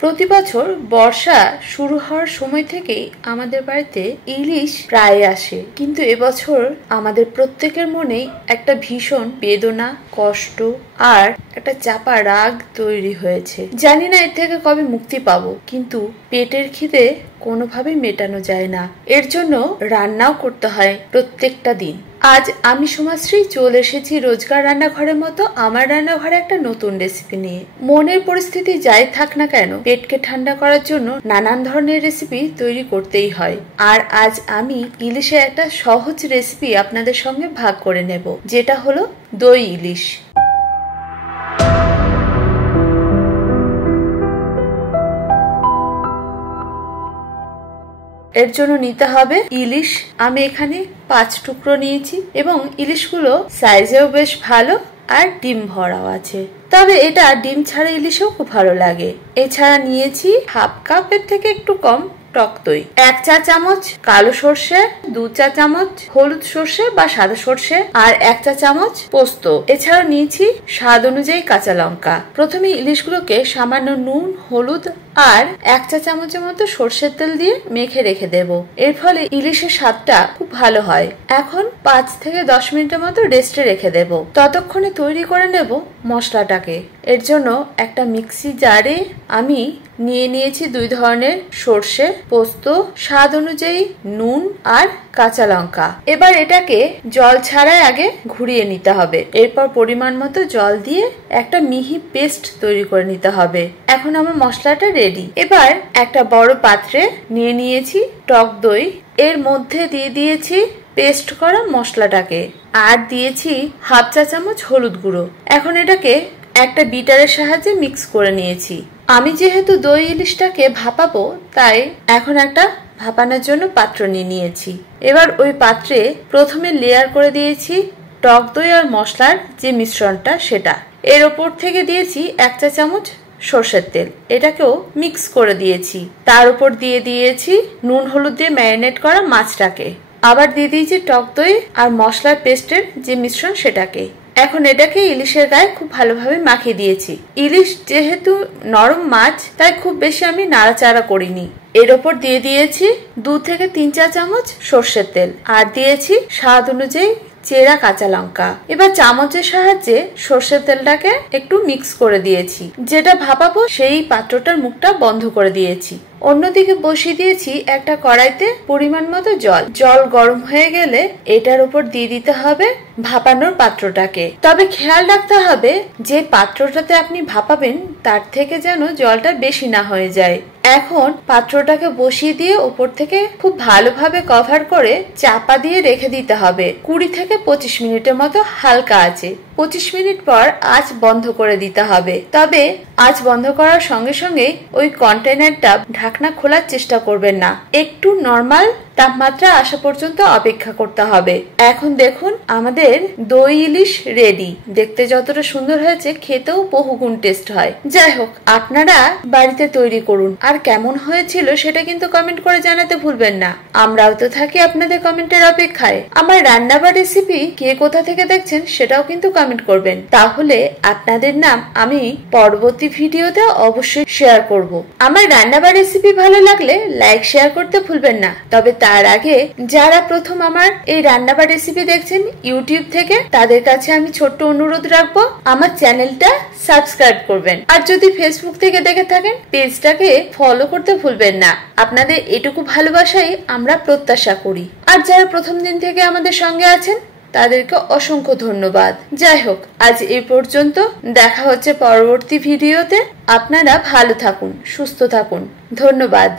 প্রতি বছর বর্ষা শুরু হওয়ার সময় থেকেই আমাদের বাড়িতে ইলিশ প্রায় আসে, কিন্তু এবছর আমাদের প্রত্যেকের মনেই একটা ভীষণ বেদনা, কষ্ট আর একটা চাপা রাগ তৈরি হয়েছে। জানি না এর থেকে কবে মুক্তি পাবো, কিন্তু পেটের খিদে কোনোভাবে মেটানো যায় না। এর জন্য রান্নাও করতে হয় প্রত্যেকটা দিন। আজ আমি সোমাশ্রী চলে এসেছি রোজকার রান্নাঘরের মতো আমার রান্নাঘরে একটা নতুন রেসিপি নিয়ে। মনের পরিস্থিতি যাই থাক না কেন, পেটকে ঠান্ডা করার জন্য নানান ধরনের রেসিপি তৈরি করতেই হয়। আর আজ আমি ইলিশের একটা সহজ রেসিপি আপনাদের সঙ্গে ভাগ করে নেব, যেটা হলো দই ইলিশ। এর জন্য নিতে হবে ইলিশ। আমি এখানে 5 টুকরো নিয়েছি এবং ইলিশগুলো সাইজেও বেশ ভালো আর ডিম ভরাও আছে। তবে এটা ডিম ছাড়া ইলিশও খুব ভালো লাগে। এছাড়া নিয়েছি হাফ কাপের থেকে একটু কম টক দই, 1 চা চামচ কালো সর্ষে, 2 চা চামচ হলুদ সর্ষে বা সাদা সর্ষে আর 1 চা চামচ পোস্ত। এছাড়াও নিয়েছি স্বাদ অনুযায়ী কাঁচা লঙ্কা। প্রথমে ইলিশগুলোকে সামান্য নুন, হলুদ আর 1 চা চামচের মতো সর্ষের তেল দিয়ে মেখে রেখে দেব। এর ফলে ইলিশের স্বাদটা খুব ভালো হয়। এখন 5 থেকে 10 মিনিটের মতো রেস্টে রেখে দেব। ততক্ষণে তৈরি করে নেব মশলাটাকে। এর জন্য একটা মিক্সি জারে আমি নিয়েছি 2 ধরনের সর্ষে, পোস্ত, স্বাদ অনুযায়ী নুন আর কাঁচা লঙ্কা। এবার এটাকে জল ছাড়াই আগে ঘুরিয়ে নিতে হবে। এরপর পরিমাণ মতো জল দিয়ে একটা মিহি পেস্ট তৈরি করে নিতে হবে। এখন আমার মশলাটা রেডি। এবার একটা বড় পাত্রে নিয়েছি টক দই, এর মধ্যে দিয়ে দিয়েছি পেস্ট করা মশলাটাকে আর দিয়েছি হাফ চা চামচ হলুদ গুঁড়ো। এখন এটাকে একটা বিটারের সাহায্যে মিক্স করে নিয়েছি। আমি যেহেতু দই ইলিশটাকে ভাপাবো, তাই এখন একটা ভাপানোর জন্য পাত্র নিয়েছি। এবার ওই পাত্রে প্রথমে লেয়ার করে দিয়েছি টক দই আর মশলার যে মিশ্রণটা, সেটা এর ওপর থেকে দিয়েছি 1 চা চামচ সর্ষের তেল, এটাকেও মিক্স করে দিয়েছি। তার উপর দিয়ে দিয়েছি নুন হলুদ দিয়ে ম্যারিনেট করা মাছটাকে, আবার দিয়ে দিয়েছি টক দই আর মশলার পেস্টের যে মিশ্রণ সেটাকে। এখন এটাকে ইলিশের গায়ে খুব ভালোভাবে মাখিয়ে দিয়েছি। ইলিশ যেহেতু নরম মাছ, তাই খুব বেশি আমি নাড়াচাড়া করিনি। এর ওপর দিয়ে দিয়েছি 2 থেকে 3 চা চামচ সর্ষের তেল আর দিয়েছি স্বাদ অনুযায়ী চেরা কাঁচা লঙ্কা। এবার চামচের সাহায্যে সর্ষের তেলটাকে একটু মিক্স করে দিয়েছি। যেটা ভাপাবো সেই পাত্রটার মুখটা বন্ধ করে দিয়েছি। অন্যদিকে বসিয়ে দিয়েছি একটা কড়াইতে পরিমাণ মতো জল। জল গরম হয়ে গেলে এটার উপর দিয়ে দিতে হবে ভাপানোর পাত্রটাকে। তবে খেয়াল রাখতে হবে যে পাত্রটাতে আপনি ভাপাবেন তার থেকে যেন জলটা বেশি না হয়ে যায়। এখন পাত্রটাকে বসিয়ে দিয়ে উপর থেকে খুব ভালোভাবে কভার করে চাপা দিয়ে রেখে দিতে হবে 20 থেকে 25 মিনিটের মতো হালকা আঁচে। 25 মিনিট পর আঁচ বন্ধ করে দিতে হবে। তবে আঁচ বন্ধ করার সঙ্গে সঙ্গে ওই কন্টেনারটা ঢাকনা খোলার চেষ্টা করবেন না, একটু নরমাল তাপমাত্রা আসা পর্যন্ত অপেক্ষা করতে হবে। এখন দেখুন আমাদের দই ইলিশ রেডি। দেখতে যতটা সুন্দর হয়েছে, খেতেও বহুগুণ টেস্ট হয়। যাই হোক, আপনারা বাড়িতে তৈরি করুন আর কেমন হয়েছিল সেটা কিন্তু কমেন্ট করে জানাতে ভুলবেন না। আমরাও তো থাকি আপনাদের কমেন্টের অপেক্ষায়। আমার রান্না বা রেসিপি কে কোথা থেকে দেখছেন সেটাও কিন্তু কমেন্ট করবেন, তাহলে আপনাদের নাম আমি পরবর্তী ভিডিওতে অবশ্যই শেয়ার করব। আমার রান্না বা রেসিপি ভালো লাগলে লাইক শেয়ার করতে ভুলবেন না। তবে তার আগে যারা প্রথম আমার এই রান্না বা রেসিপি দেখছেন ইউটিউব থেকে, তাদের কাছে আমি ছোট্ট অনুরোধ রাখবো, আমার চ্যানেলটা সাবস্ক্রাইব করবেন। আর যদি ফেসবুক থেকে দেখে থাকেন, পেজটাকে ফলো করতে ভুলবেন না। আপনাদের এটুকু ভালোবাসাই আমরা প্রত্যাশা করি। আর যারা প্রথম দিন থেকে আমাদের সঙ্গে আছেন, তাদেরকে অসংখ্য ধন্যবাদ। যাই হোক, আজ এই পর্যন্ত। দেখা হচ্ছে পরবর্তী ভিডিওতে। আপনারা ভালো থাকুন, সুস্থ থাকুন। ধন্যবাদ।